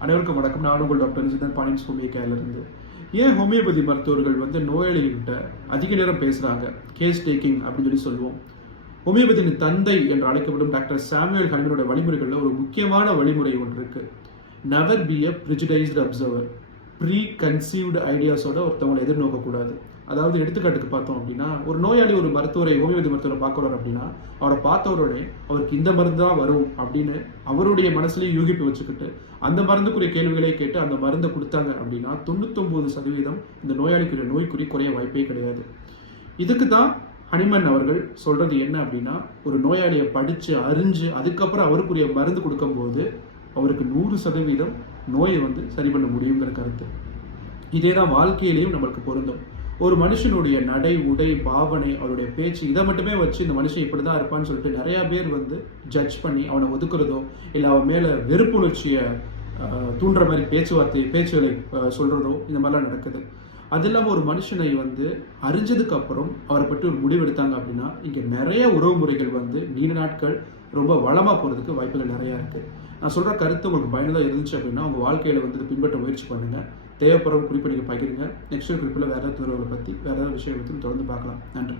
அனைவருக்கும் வணக்கம். நான் உங்கள் டாக்டர் சிதன் பாணின் ஹோமியோகேர்லேருந்து ஏன் ஹோமியோபதி மருத்துவர்கள் வந்து நோயாளிகிட்ட அதிக நேரம் பேசுகிறாங்க கேஸ் டேக்கிங் அப்படின்னு சொல்லி சொல்லுவோம். ஹோமியோபதியின் தந்தை என்று அழைக்கப்படும் டாக்டர் சாமுவேல் ஹனிமனோட வழிமுறைகளில் ஒரு முக்கியமான வழிமுறை ஒன்று இருக்கு. Never be a prejudiced observer preconceived ஐடியாஸோட ஒருத்தவங்களை எதிர்நோக்கக்கூடாது. அதாவது எடுத்துக்காட்டுக்கு பார்த்தோம் அப்படின்னா ஒரு நோயாளி ஒரு மருத்துவரை ஹோமியோபதி மருத்துவரை பார்க்குறாரு அப்படின்னா அவரை பார்த்த உடனே அவருக்கு இந்த மருந்து தான் வரும் அப்படின்னு அவருடைய மனசுலேயே யூகிப்பு வச்சுக்கிட்டு அந்த மருந்துக்குரிய கேள்விகளை கேட்டு அந்த மருந்தை கொடுத்தாங்க அப்படின்னா தொண்ணூத்தொம்பது சதவீதம் இந்த நோயாளிக்குரிய நோய்க்குறி குறைய வாய்ப்பே கிடையாது. இதுக்கு தான் ஹனிமன் அவர்கள் சொல்கிறது என்ன அப்படின்னா ஒரு நோயாளியை படித்து அறிஞ்சு அதுக்கப்புறம் அவருக்குரிய மருந்து கொடுக்கும்போது அவருக்கு நூறு சதவீதம் நோயை வந்து சரி பண்ண முடியுங்கிற கருத்து. இதே தான் வாழ்க்கையிலையும் நம்மளுக்கு பொருந்தும். ஒரு மனுஷனுடைய நடை உடை பாவனை அவருடைய பேச்சு இதை மட்டுமே வச்சு இந்த மனுஷன் இப்படி தான் இருப்பான்னு சொல்லிட்டு நிறைய பேர் வந்து ஜட்ஜ் பண்ணி அவனை ஒதுக்குறதோ இல்லை அவன் மேலே வெறுப்புணர்ச்சியை தூண்டுற மாதிரி பேச்சுவார்த்தை பேச்சுகளை சொல்கிறதோ இந்த மாதிரிலாம் நடக்குது. அது இல்லாமல் ஒரு மனுஷனை வந்து அறிஞ்சதுக்கு அப்புறம் அவரை பற்றி ஒரு முடிவு எடுத்தாங்க அப்படின்னா இங்கே நிறைய உறவு முறைகள் வந்து நீண்ட நாட்கள் ரொம்ப வளமாக போகிறதுக்கு வாய்ப்புகள் நிறையா இருக்குது நான் சொல்கிற கருத்து உங்களுக்கு பயனுள்ளதாக இருந்துச்சு அப்படின்னா உங்கள் வாழ்க்கையில் வந்து பின்பற்ற முயற்சி பண்ணுங்கள் தேவைப்படுற குறிப்பை நீங்கள் பகிருங்க. நெக்ஸ்ட் குறிப்பில் வேறு ஏதாவது துறவுகளை பற்றி வேறு ஏதாவது விஷயம் பற்றி தொடர்ந்து பார்க்கலாம். நன்றி.